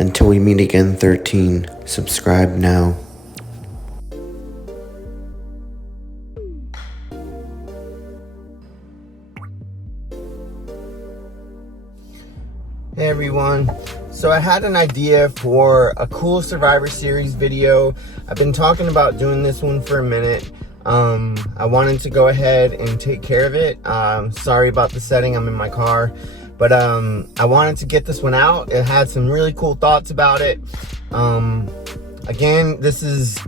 Until we meet again, 13. Subscribe now. Hey everyone, so I had an idea for a cool Survivor Series video. I've been talking about doing this one for a minute. I wanted to go ahead and take care of it. Sorry about the setting, I'm in my car. But I wanted to get this one out. It had some really cool thoughts about it. Again, this is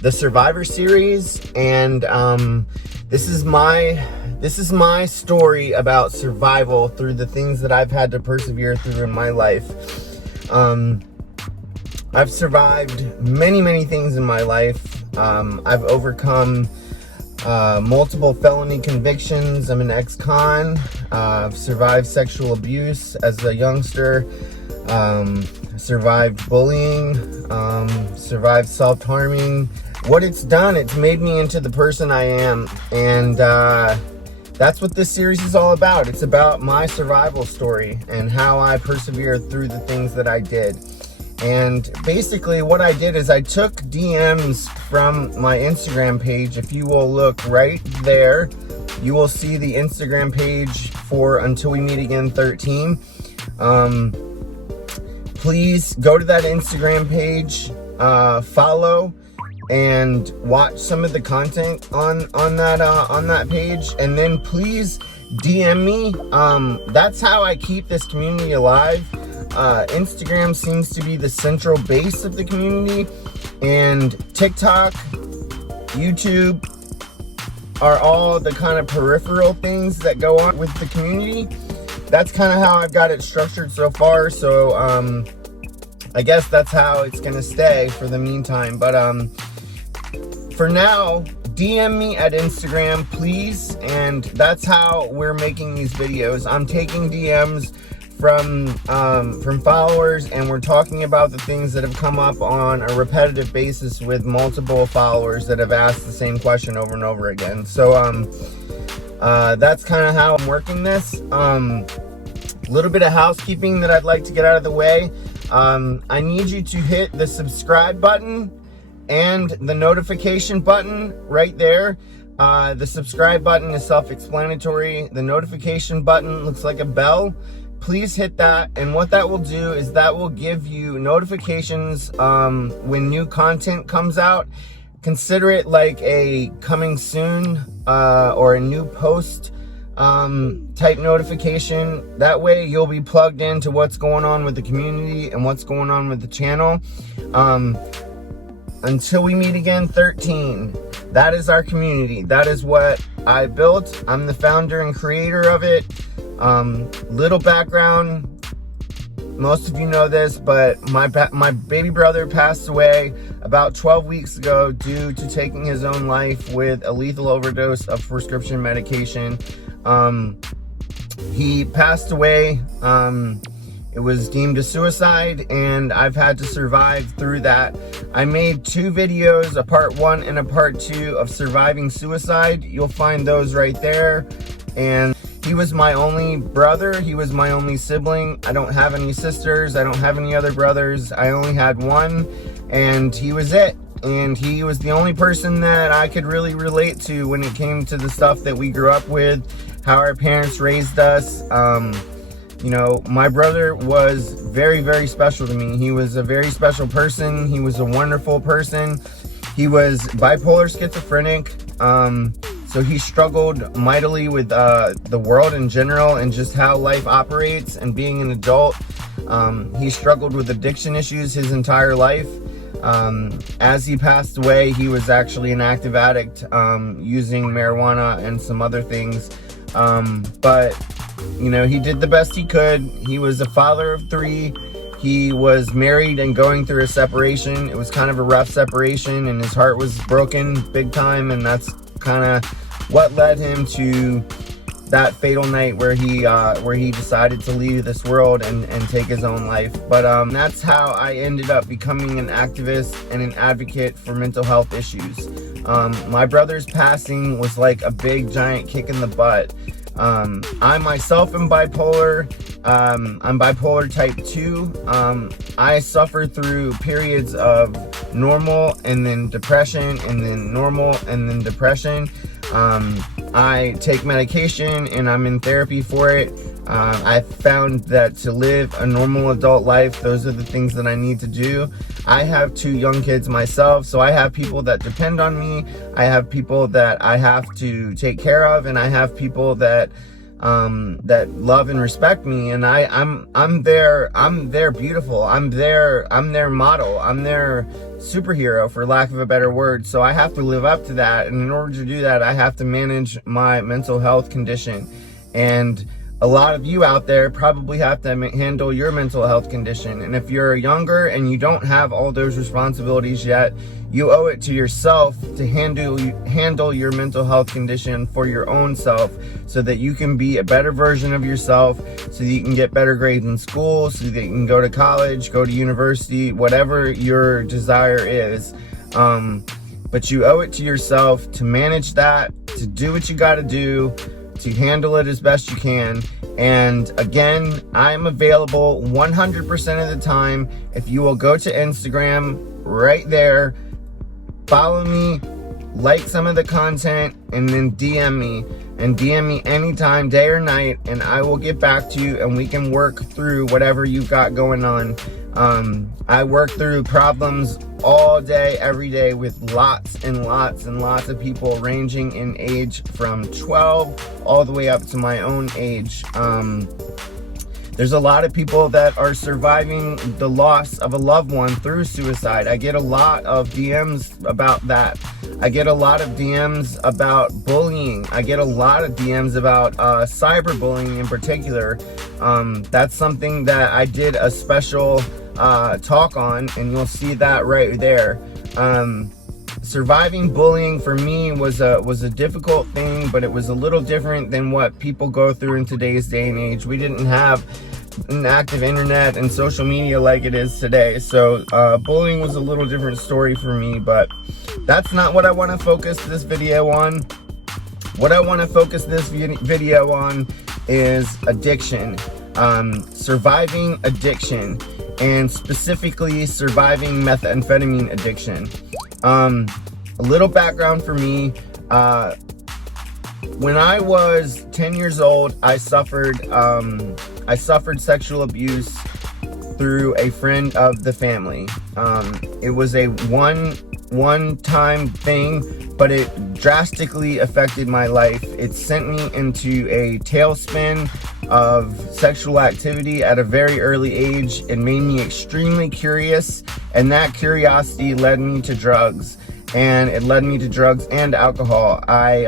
the Survivor Series, and this is my story about survival through the things that I've had to persevere through in my life. I've survived many things in my life. I've overcome multiple felony convictions. I'm an ex-con. I've survived sexual abuse as a youngster. Survived bullying. Survived self-harming. What it's done, it's made me into the person I am. And that's what this series is all about. It's about my survival story and how I persevered through the things that I did. And basically what I did is I took DMs from my Instagram page. If you will look right there, you will see the Instagram page for Until We Meet Again 13. Please go to that Instagram page, follow, and watch some of the content on that page, and then please DM me. That's how I keep this community alive. Instagram seems to be the central base of the community, and TikTok, YouTube are all the kind of peripheral things that go on with the community. That's kind of how I've got it structured so far. So I guess that's how it's gonna stay for the meantime. But for now, DM me at Instagram, please, and that's how we're making these videos. I'm taking DMs from followers, and we're talking about the things that have come up on a repetitive basis with multiple followers that have asked the same question over and over again. So that's kind of how I'm working this. A little bit of housekeeping that I'd like to get out of the way. I need you to hit the subscribe button and the notification button right there. The subscribe button is self-explanatory. The notification button looks like a bell. Please hit that, and what that will do is that will give you notifications when new content comes out. Consider it like a coming soon or a new post type notification. That way you'll be plugged into what's going on with the community and what's going on with the channel. Until We Meet Again 13. That is our community. That is what I built. I'm the founder and creator of it. Little background. Most of you know this, but my baby brother passed away about 12 weeks ago due to taking his own life with a lethal overdose of prescription medication. He passed away. It was deemed a suicide, and I've had to survive through that. I made 2 videos, a part 1 and a part 2 of surviving suicide. You'll find those right there. And he was my only brother. He was my only sibling. I don't have any sisters. I don't have any other brothers. I only had one, and he was it. And he was the only person that I could really relate to when it came to the stuff that we grew up with, how our parents raised us. You know, my brother was very special to me. He was a very special person. He was a wonderful person. He was bipolar schizophrenic. So he struggled mightily with the world in general and just how life operates and being an adult. He struggled with addiction issues his entire life. As he passed away, he was actually an active addict, using marijuana and some other things. But you know, he did the best he could. He was a father of 3. He was married and going through a separation. It was kind of a rough separation, and his heart was broken big time, and that's kind of what led him to that fatal night where he decided to leave this world and take his own life. But that's how I ended up becoming an activist and an advocate for mental health issues. My brother's passing was like a big giant kick in the butt. I myself am bipolar. I'm bipolar type 2. I suffer through periods of normal and then depression and then normal and then depression. I take medication and I'm in therapy for it. I found that to live a normal adult life, those are the things that I need to do. I have 2 young kids myself, so I have people that depend on me. I have people that I have to take care of, and I have people that love and respect me, and I'm their beautiful. I'm their model. I'm their superhero, for lack of a better word. So I have to live up to that, and in order to do that, I have to manage my mental health condition. And a lot of you out there probably have to handle your mental health condition. And if you're younger and you don't have all those responsibilities yet, you owe it to yourself to handle your mental health condition for your own self, so that you can be a better version of yourself, so that you can get better grades in school, so that you can go to college, go to university, whatever your desire is. But you owe it to yourself to manage that, to do what you got to do, to handle it as best you can. And again, I'm available 100% of the time. If you will go to Instagram right there, follow me, like some of the content, and then DM me. And DM me anytime, day or night, and I will get back to you and we can work through whatever you've got going on. I work through problems all day, every day, with lots and lots and lots of people, ranging in age from 12 all the way up to my own age. There's a lot of people that are surviving the loss of a loved one through suicide. I get a lot of DMs about that. I get a lot of DMs about bullying. I get a lot of DMs about cyberbullying in particular. That's something that I did a special talk on, and you'll see that right there. Surviving bullying for me was a difficult thing, but it was a little different than what people go through in today's day and age. We didn't have an active internet and social media like it is today, so bullying was a little different story for me, but that's not what I want to focus this video on. What I want to focus this video on is addiction, surviving addiction, and specifically surviving methamphetamine addiction. A little background for me. When I was 10 years old, I suffered sexual abuse through a friend of the family. It was a one-time thing, but it drastically affected my life. It sent me into a tailspin of sexual activity at a very early age. It made me extremely curious, and that curiosity led me to drugs. And it led me to drugs and alcohol. I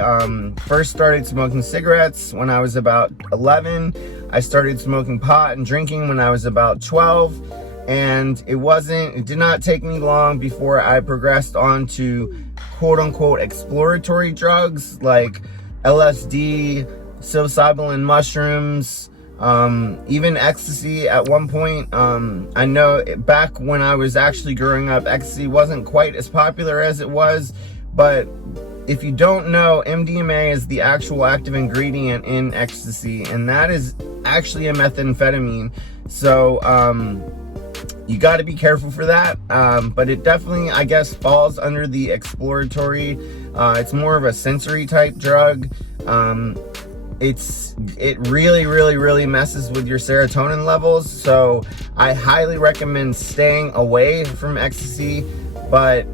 first started smoking cigarettes when I was about 11. I started smoking pot and drinking when I was about 12. And it did not take me long before I progressed on to quote unquote exploratory drugs like LSD, psilocybin mushrooms, even ecstasy at one point. I know back when I was actually growing up, ecstasy wasn't quite as popular as it was, but if you don't know, MDMA is the actual active ingredient in ecstasy, and that is actually a methamphetamine. So you got to be careful for that, but it definitely, I guess, falls under the exploratory. It's more of a sensory type drug. It really messes with your serotonin levels, so I highly recommend staying away from ecstasy. But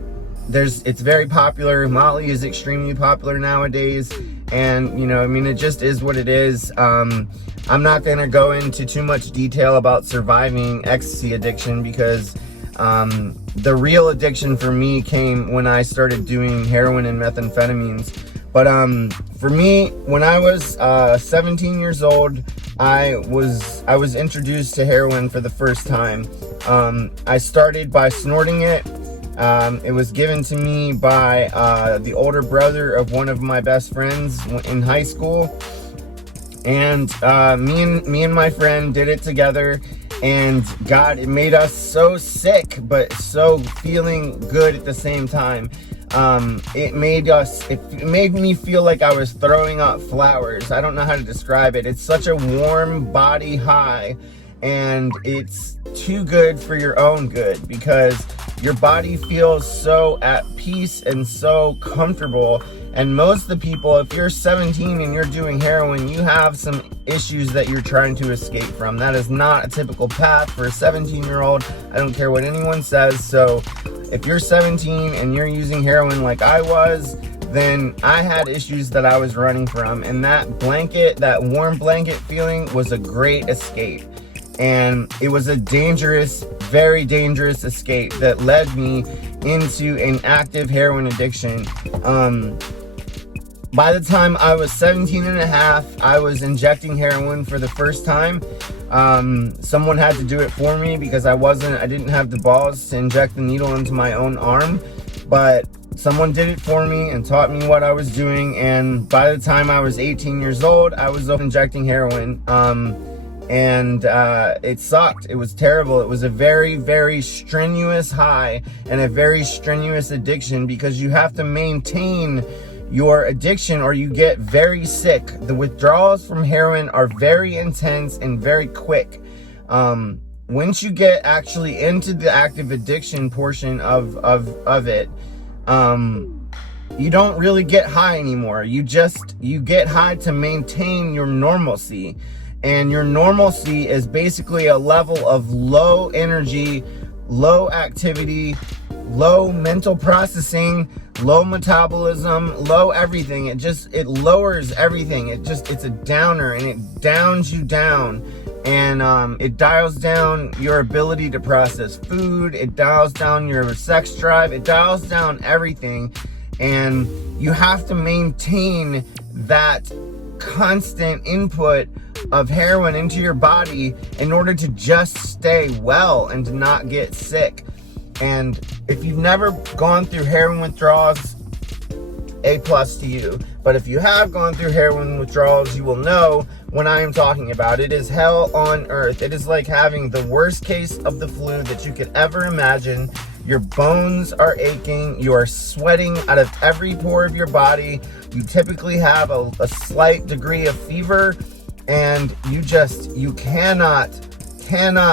it's very popular. Molly is extremely popular nowadays, and it just is what it is. I'm not gonna go into too much detail about surviving ecstasy addiction, because the real addiction for me came when I started doing heroin and methamphetamines. But for me, when I was 17 years old, I was introduced to heroin for the first time. I started by snorting it. It was given to me by the older brother of one of my best friends in high school, and me and my friend did it together. And God, it made us so sick, but so feeling good at the same time. it made me feel like I was throwing up flowers. I don't know how to describe it. It's such a warm body high, and it's too good for your own good, because your body feels so at peace and so comfortable. And most of the people, if you're 17 and you're doing heroin, you have some issues that you're trying to escape from. That is not a typical path for a 17-year-old. I don't care what anyone says. So if you're 17 and you're using heroin like I was, then I had issues that I was running from. And that blanket, that warm blanket feeling, was a great escape. And it was a dangerous, very dangerous escape that led me into an active heroin addiction. By the time I was 17 and a half, I was injecting heroin for the first time. Someone had to do it for me because I didn't have the balls to inject the needle into my own arm, but someone did it for me and taught me what I was doing. And by the time I was 18 years old, I was injecting heroin. And it sucked. It was terrible. It was a very, very strenuous high and a very strenuous addiction, because you have to maintain your addiction or you get very sick. The withdrawals from heroin are very intense and very quick. Once you get actually into the active addiction portion of it, you don't really get high anymore. You get high to maintain your normalcy. And your normalcy is basically a level of low energy, low activity, low mental processing, low metabolism, low everything. It lowers everything. It's a downer, and it downs you down. And it dials down your ability to process food. It dials down your sex drive. It dials down everything. And you have to maintain that constant input of heroin into your body in order to just stay well and to not get sick. And if you've never gone through heroin withdrawals, A+ to you. But if you have gone through heroin withdrawals, you will know what I am talking about. It is hell on earth. It is like having the worst case of the flu that you could ever imagine. Your bones are aching. You are sweating out of every pore of your body. You typically have a slight degree of fever, and you cannot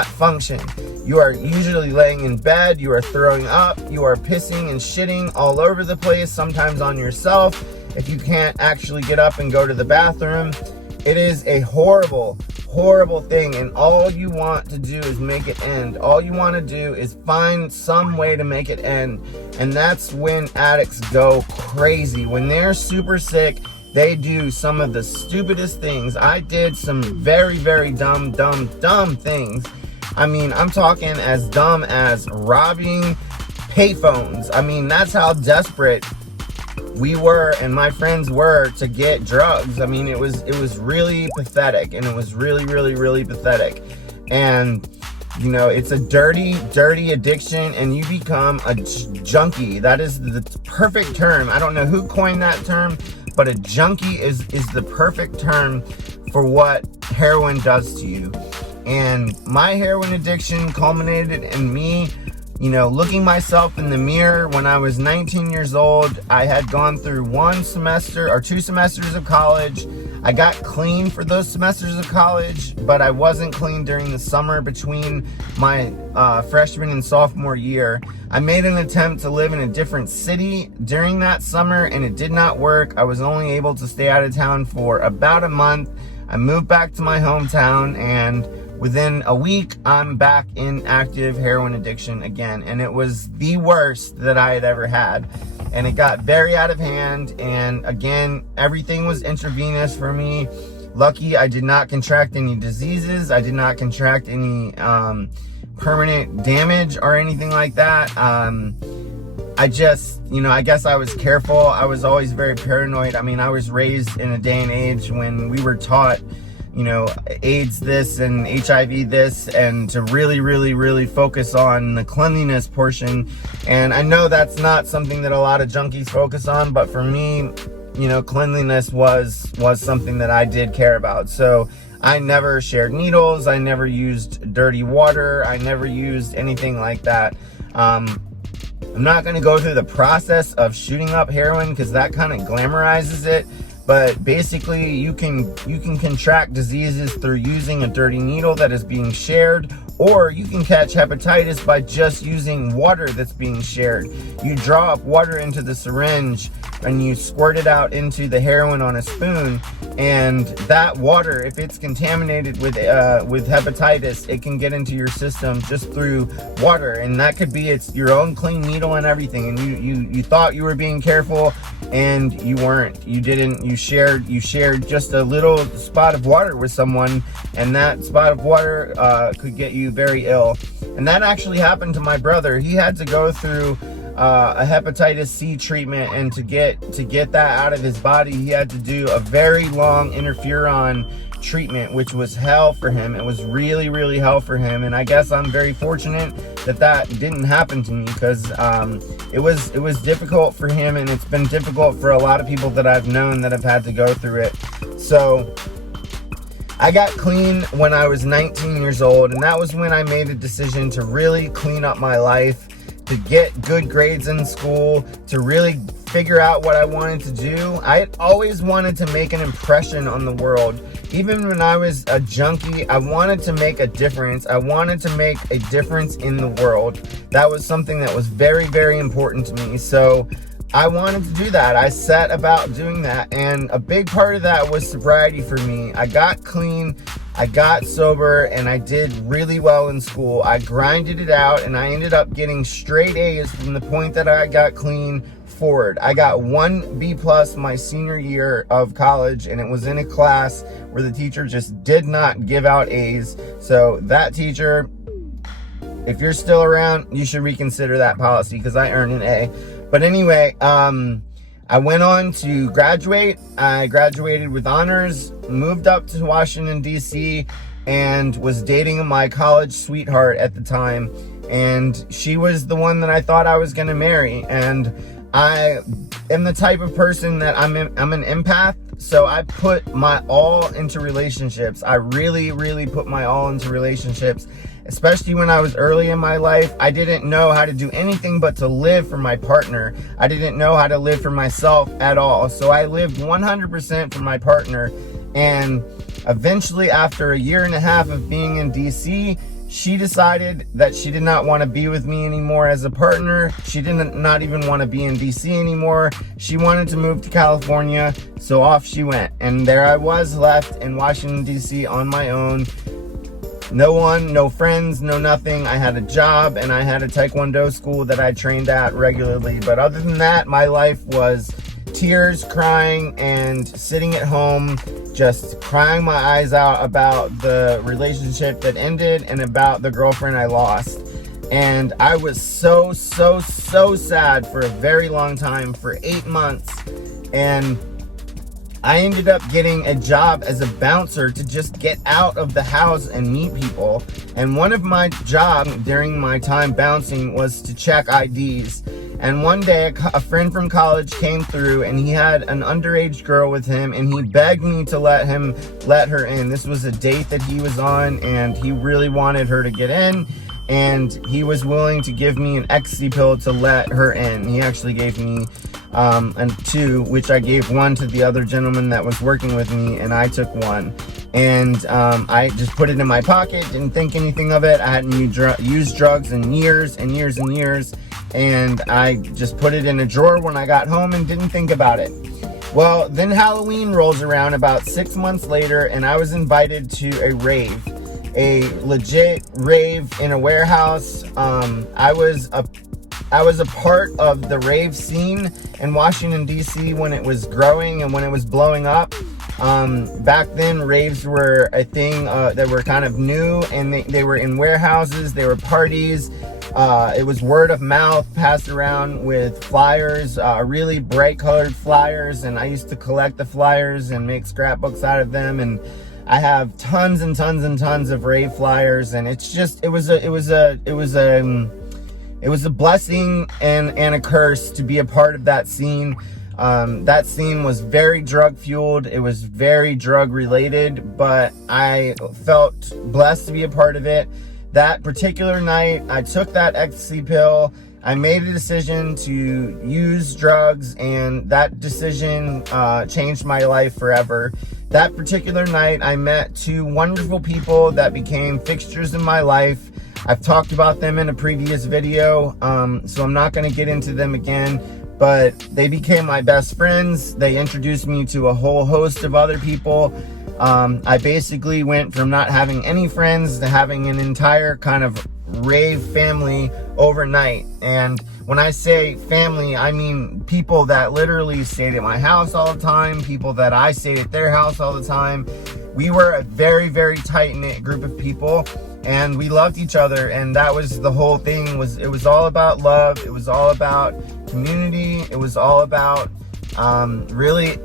function. You are usually laying in bed. You are throwing up. You are pissing and shitting all over the place, sometimes on yourself, if you can't actually get up and go to the bathroom. It is a horrible, horrible thing, and all you want to do is make it end. All you want to do is find some way to make it end. And that's when addicts go crazy. When they're super sick, they do some of the stupidest things. I did some very, very dumb things. I mean, I'm talking as dumb as robbing payphones. I mean, that's how desperate we were and my friends were to get drugs. I mean, it was really pathetic, and it was really, really, really pathetic. And you know, it's a dirty addiction, and you become a junkie. That is the perfect term. I don't know who coined that term, but a junkie is the perfect term for what heroin does to you. And my heroin addiction culminated in me, you know, looking myself in the mirror when I was 19 years old. I had gone through 1 semester or 2 semesters of college. I got clean for those semesters of college, but I wasn't clean during the summer between my freshman and sophomore year. I made an attempt to live in a different city during that summer, and it did not work. I was only able to stay out of town for about a month. I moved back to my hometown, and within a week, I'm back in active heroin addiction again. And it was the worst that I had ever had. And it got very out of hand. And again, everything was intravenous for me. Lucky I did not contract any diseases. I did not contract any permanent damage or anything like that. I just, you know, I guess I was careful. I was always very paranoid. I mean, I was raised in a day and age when we were taught, you know, AIDS this and HIV this, and to really, really, really focus on the cleanliness portion. And I know that's not something that a lot of junkies focus on, but for me, you know, cleanliness was something that I did care about. So I never shared needles. I never used dirty water. I never used anything like that. I'm not going to go through the process of shooting up heroin because that kind of glamorizes it. But basically, you can contract diseases through using a dirty needle that is being shared, or you can catch hepatitis by just using water that's being shared. You draw up water into the syringe and you squirt it out into the heroin on a spoon, and that water, if it's contaminated with hepatitis, it can get into your system just through water, and that could be your own clean needle and everything. And you thought you were being careful, and you weren't. You didn't. You shared just a little spot of water with someone, and that spot of water could get you very ill. And that actually happened to my brother. He had to go through a hepatitis C treatment, and to get that out of his body, he had to do a very long interferon treatment, which was hell for him. It was really, really hell for him. And I guess I'm very fortunate that didn't happen to me, because it was difficult for him, and it's been difficult for a lot of people that I've known that have had to go through it. So I got clean when I was 19 years old, and that was when I made a decision to really clean up my life, to get good grades in school, to really figure out what I wanted to do. I always wanted to make an impression on the world. Even when I was a junkie, I wanted to make a difference. I wanted to make a difference in the world. That was something that was very, very important to me. So I wanted to do that. I set about doing that, and a big part of that was sobriety for me. I got clean, I got sober, and I did really well in school. I grinded it out, and I ended up getting straight A's from the point that I got clean forward. I got 1 B+ my senior year of college, and it was in a class where the teacher just did not give out A's. So that teacher, if you're still around, you should reconsider that policy, because I earned an A. But anyway, I went on to graduate. I graduated with honors, moved up to Washington, D.C., and was dating my college sweetheart at the time. And she was the one that I thought I was going to marry. And I am the type of person that I'm an empath. So I put my all into relationships. I really, really put my all into relationships. Especially when I was early in my life, I didn't know how to do anything but to live for my partner. I didn't know how to live for myself at all. So I lived 100% for my partner. And eventually, after a year and a half of being in DC, she decided that she did not want to be with me anymore as a partner. She did not even want to be in DC anymore. She wanted to move to California. So off she went. And there I was, left in Washington, DC on my own. No one, no friends, no nothing. I had a job, and I had a Taekwondo school that I trained at regularly. But other than that, my life was tears, crying, and sitting at home, just crying my eyes out about the relationship that ended and about the girlfriend I lost. And I was so sad for a very long time, for 8 months. And I ended up getting a job as a bouncer to just get out of the house and meet people. And one of my jobs during my time bouncing was to check IDs. And one day a friend from college came through, and he had an underage girl with him, and he begged me to let her in. This was a date that he was on, and he really wanted her to get in. And he was willing to give me an ecstasy pill to let her in. He actually gave me two, which I gave one to the other gentleman that was working with me, and I took one. And I just put it in my pocket, didn't think anything of it. I hadn't used drugs in years and years and years, and I just put it in a drawer when I got home and didn't think about it. Well, then Halloween rolls around about 6 months later, and I was invited to a rave. A legit rave in a warehouse. I was a part of the rave scene in Washington, D.C. when it was growing and when it was blowing up. Back then, raves were a thing that were kind of new, and they were in warehouses, they were parties. It was word of mouth passed around with flyers, really bright colored flyers, and I used to collect the flyers and make scrapbooks out of them. And I have tons and tons and tons of rave flyers, and it's just it was a blessing and a curse to be a part of that scene. That scene was very drug fueled. It was very drug related, but I felt blessed to be a part of it. That particular night, I took that ecstasy pill, I made a decision to use drugs, and that decision changed my life forever. That particular night, I met two wonderful people that became fixtures in my life. I've talked about them in a previous video, so I'm not going to get into them again, but they became my best friends. They introduced me to a whole host of other people. I basically went from not having any friends to having an entire kind of rave family overnight. And when I say family, I mean people that literally stayed at my house all the time, people that I stayed at their house all the time. We were a very, very tight-knit group of people, and we loved each other, and that was the whole thing. It was all about love. It was all about community. It was all about really,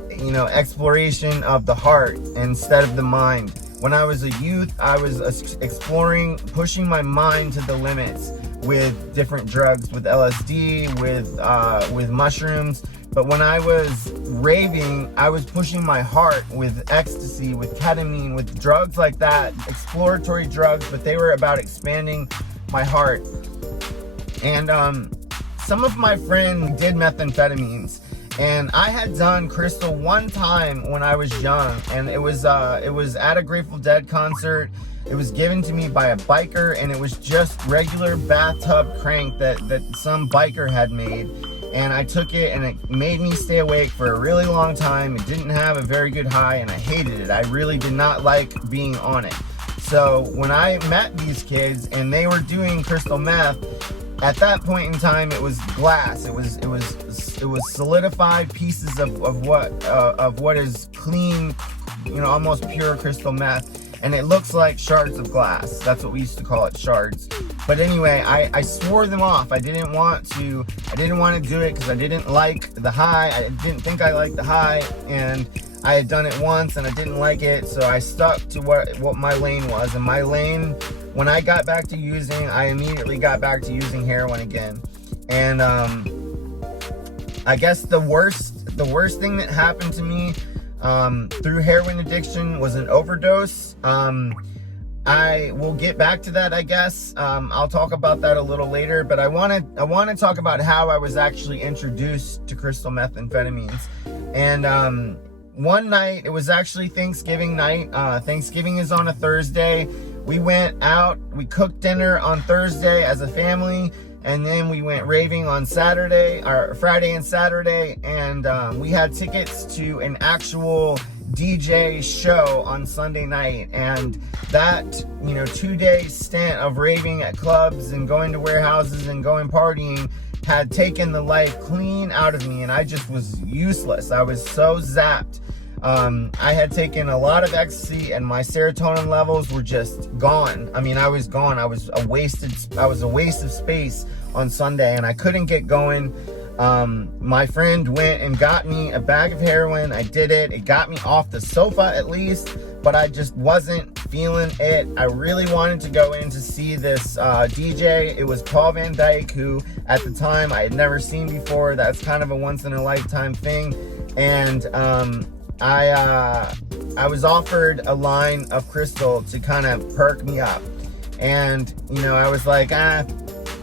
exploration of the heart instead of the mind. When I was a youth, I was exploring, pushing my mind to the limits with different drugs, with LSD, with mushrooms. But when I was raving, I was pushing my heart with ecstasy, with ketamine, with drugs like that, exploratory drugs, but they were about expanding my heart. And some of my friends did methamphetamines. And I had done crystal one time when I was young, and it was at a Grateful Dead concert. It was given to me by a biker, and it was just regular bathtub crank that some biker had made. And I took it, and it made me stay awake for a really long time. It didn't have a very good high, and I hated it. I really did not like being on it. So when I met these kids and they were doing crystal meth, at that point in time, it was glass. It was solidified pieces of what is clean, almost pure crystal meth, and it looks like shards of glass. That's what we used to call it, shards. But anyway, I swore them off. I didn't want to do it because I didn't like the high. I didn't think I liked the high, and I had done it once and I didn't like it, so I stuck to what my lane was. And my lane, when I got back to using, I immediately got back to using heroin again. And I guess the worst thing that happened to me through heroin addiction was an overdose. I will get back to that, I guess. I'll talk about that a little later, but I want to talk about how I was actually introduced to crystal methamphetamines. And one night, it was actually Thanksgiving night. Thanksgiving is on a Thursday. We went out, we cooked dinner on Thursday as a family, and then we went raving on Saturday, or Friday and Saturday, and we had tickets to an actual DJ show on Sunday night. And that 2-day stint of raving at clubs and going to warehouses and going partying had taken the life clean out of me, and I just was useless. I was so zapped. I had taken a lot of ecstasy, and my serotonin levels were just gone. I mean, I was gone. I was a waste of space on Sunday, and I couldn't get going. My friend went and got me a bag of heroin. I did it. It got me off the sofa at least, but I just wasn't feeling it. I really wanted to go in to see this DJ. It was Paul Van Dyke, who at the time I had never seen before. That's kind of a once in a lifetime thing. And I was offered a line of crystal to kind of perk me up. And, I was like,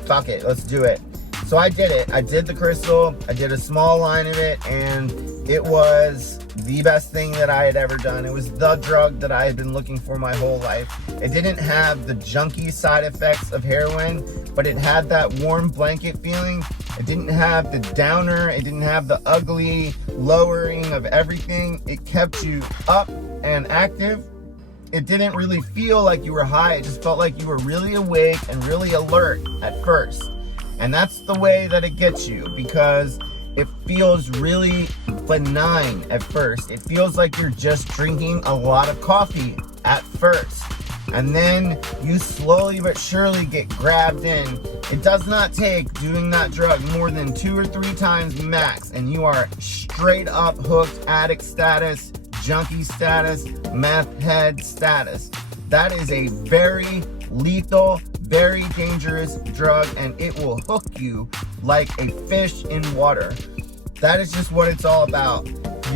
fuck it, let's do it. So I did it. I did the crystal. I did a small line of it, and it was the best thing that I had ever done. It was the drug that I had been looking for my whole life. It didn't have the junky side effects of heroin, but it had that warm blanket feeling. It didn't have the downer. It didn't have the ugly lowering of everything. It kept you up and active. It didn't really feel like you were high. It just felt like you were really awake and really alert at first. And that's the way that it gets you, because it feels really benign at first. It feels like you're just drinking a lot of coffee at first. And then you slowly but surely get grabbed in. It does not take doing that drug more than 2 or 3 times max, and you are straight up hooked, addict status, junkie status, meth head status. That is a very lethal, very dangerous drug, and it will hook you like a fish in water. That is just what it's all about,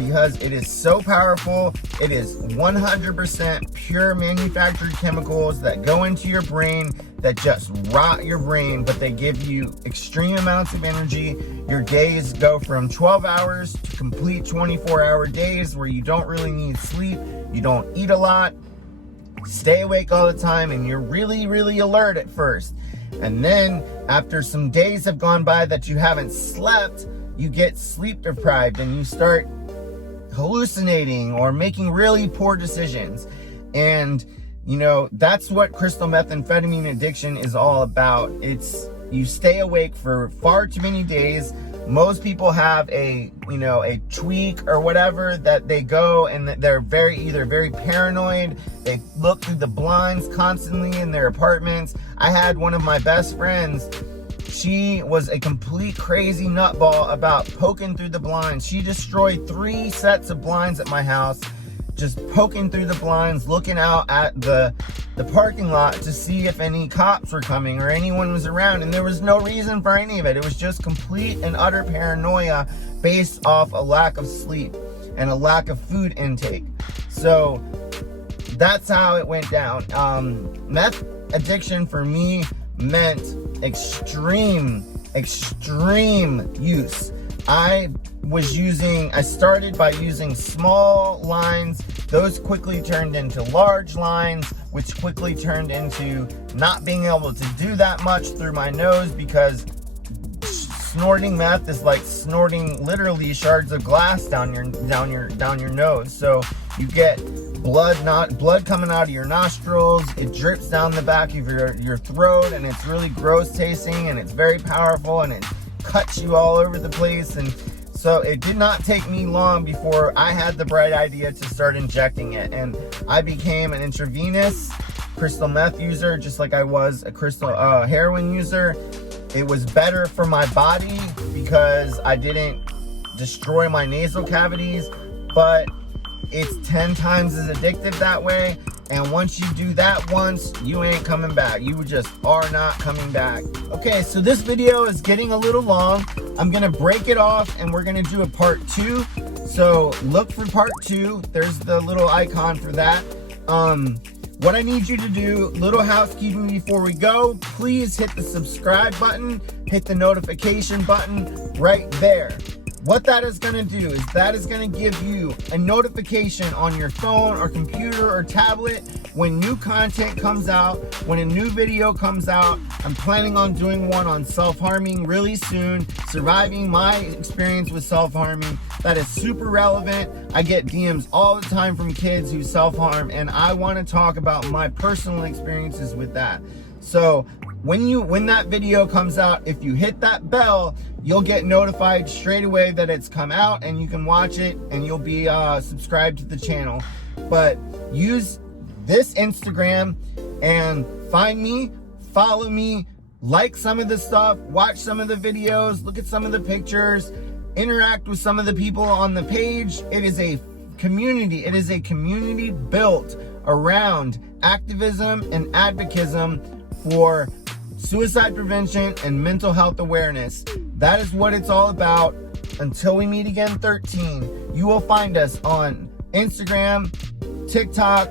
because it is so powerful. It is 100% pure manufactured chemicals that go into your brain that just rot your brain, but they give you extreme amounts of energy. Your days go from 12 hours to complete 24-hour days where you don't really need sleep, you don't eat a lot, stay awake all the time, and you're really, really alert at first. And then after some days have gone by that you haven't slept, you get sleep deprived and you start hallucinating or making really poor decisions. And you know, that's what crystal methamphetamine addiction is all about. It's, you stay awake for far too many days. Most people have a tweak or whatever that they go and they're either very paranoid. They look through the blinds constantly in their apartments. I had one of my best friends. She was a complete crazy nutball about poking through the blinds. She destroyed 3 sets of blinds at my house, just poking through the blinds, looking out at the parking lot to see if any cops were coming or anyone was around. And there was no reason for any of it. It was just complete and utter paranoia based off a lack of sleep and a lack of food intake. So that's how it went down. Meth addiction for me meant extreme use. I started by using small lines. Those quickly turned into large lines, which quickly turned into not being able to do that much through my nose, because snorting meth is like snorting literally shards of glass down your nose. So you get blood coming out of your nostrils. It drips down the back of your throat, and it's really gross tasting, and it's very powerful, and it cuts you all over the place. And so it did not take me long before I had the bright idea to start injecting it, and I became an intravenous crystal meth user, just like I was a crystal heroin user. It was better for my body because I didn't destroy my nasal cavities, but it's 10 times as addictive that way. And once you do that once, you ain't coming back. You just are not coming back. Okay, so this video is getting a little long. I'm gonna break it off and we're gonna do a part 2. So look for part 2. There's the little icon for that. What I need you to do, little housekeeping before we go, please hit the subscribe button, hit the notification button right there. What that is going to do is that is going to give you a notification on your phone or computer or tablet when new content comes out, when a new video comes out. I'm planning on doing one on self-harming really soon, surviving my experience with self-harming. That is super relevant. I get DMs all the time from kids who self-harm, and I want to talk about my personal experiences with that. So when that video comes out, if you hit that bell, you'll get notified straight away that it's come out, and you can watch it, and you'll be subscribed to the channel. But use this Instagram and find me, follow me, like some of the stuff, watch some of the videos, look at some of the pictures, interact with some of the people on the page. It is a community. It is a community built around activism and advocism for suicide prevention and mental health awareness. That is what it's all about. Until we meet again 13, you will find us on Instagram, TikTok,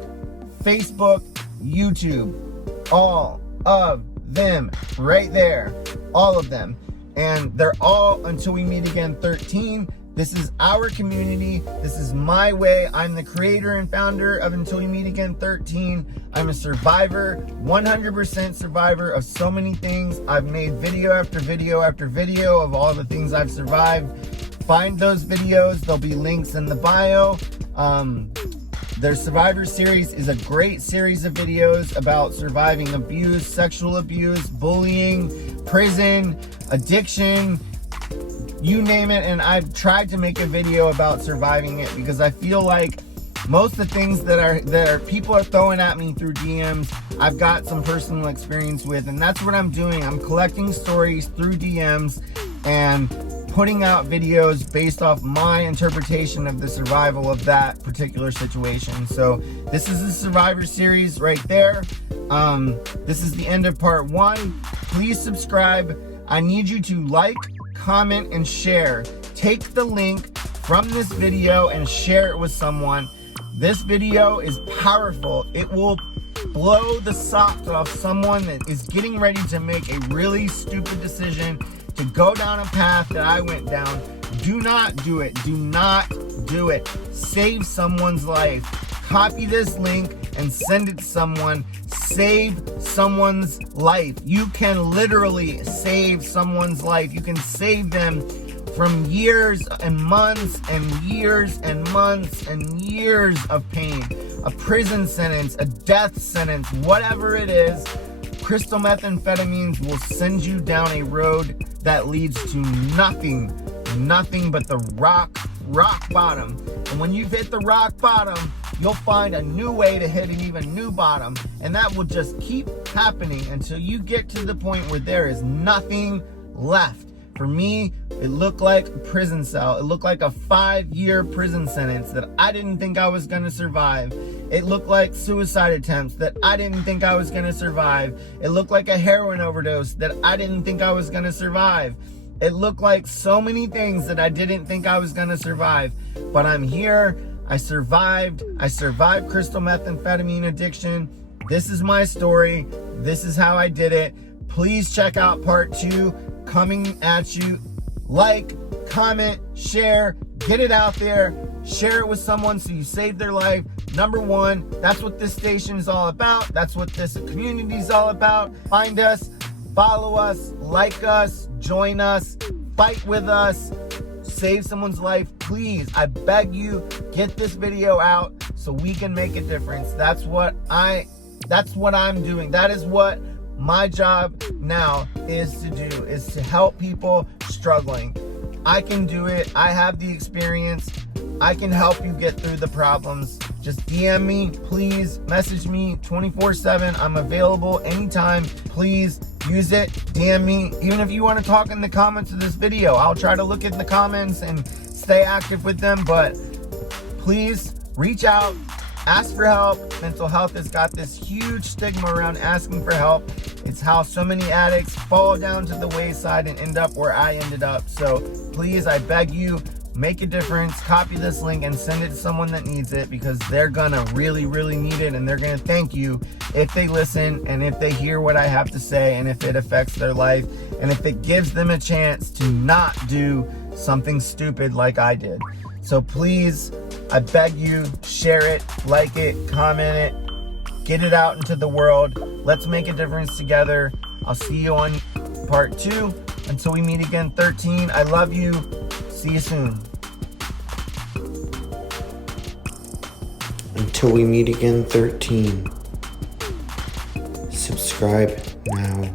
Facebook, YouTube. All of them right there. All of them. And they're all Until We Meet Again 13. This is our community. This is my way. I'm the creator and founder of Until We Meet Again 13. I'm a survivor, 100% survivor of so many things. I've made video after video after video of all the things I've survived. Find those videos. There'll be links in the bio. Their Survivor series is a great series of videos about surviving abuse, sexual abuse, bullying, prison, addiction, you name it. And I've tried to make a video about surviving it because I feel like most of the things that people are throwing at me through DMs, I've got some personal experience with, and that's what I'm doing. I'm collecting stories through DMs and putting out videos based off my interpretation of the survival of that particular situation. So this is the Survivor series right there. This is the end of part 1. Please subscribe. I need you to like, comment, and share. Take the link from this video and share it with someone. This video is powerful. It will blow the socks off someone that is getting ready to make a really stupid decision to go down a path that I went down. Do not do it. Do not do it. Save someone's life. Copy this link and send it to someone. Save someone's life. You can literally save someone's life. You can save them from years and months and years and months and years of pain. A prison sentence, a death sentence, whatever it is. Crystal methamphetamines will send you down a road that leads to nothing but the rock bottom. And when you've hit the rock bottom, you'll find a new way to hit an even new bottom. And that will just keep happening until you get to the point where there is nothing left. For me, it looked like a prison cell. It looked like a 5-year prison sentence that I didn't think I was gonna survive. It looked like suicide attempts that I didn't think I was gonna survive. It looked like a heroin overdose that I didn't think I was gonna survive. It looked like so many things that I didn't think I was gonna survive. But I'm here. I survived crystal methamphetamine addiction. This is my story. This is how I did it. Please check out part 2 coming at you. Like, comment, share, get it out there. Share it with someone so you save their life. Number 1, that's what this station is all about. That's what this community is all about. Find us, follow us, like us, join us, fight with us, save someone's life. Please, I beg you, get this video out so we can make a difference. That's what I'm doing. That is what my job now is to do, is to help people struggling. I can do it. I have the experience. I can help you get through the problems. Just DM me, please. Message me 24/7. I'm available anytime. Please use it. DM me. Even if you want to talk in the comments of this video, I'll try to look at the comments and stay active with them. But please reach out. Ask for help. Mental health has got this huge stigma around asking for help. It's how so many addicts fall down to the wayside and end up where I ended up. So please, I beg you, make a difference. Copy this link and send it to someone that needs it, because they're gonna really need it, and they're gonna thank you if they listen and if they hear what I have to say, and if it affects their life, and if it gives them a chance to not do something stupid like I did. So please, I beg you, share it, like it, comment it, get it out into the world. Let's make a difference together. I'll see you on part 2. Until we meet again, 13. I love you. See you soon. Until we meet again, 13. Subscribe now.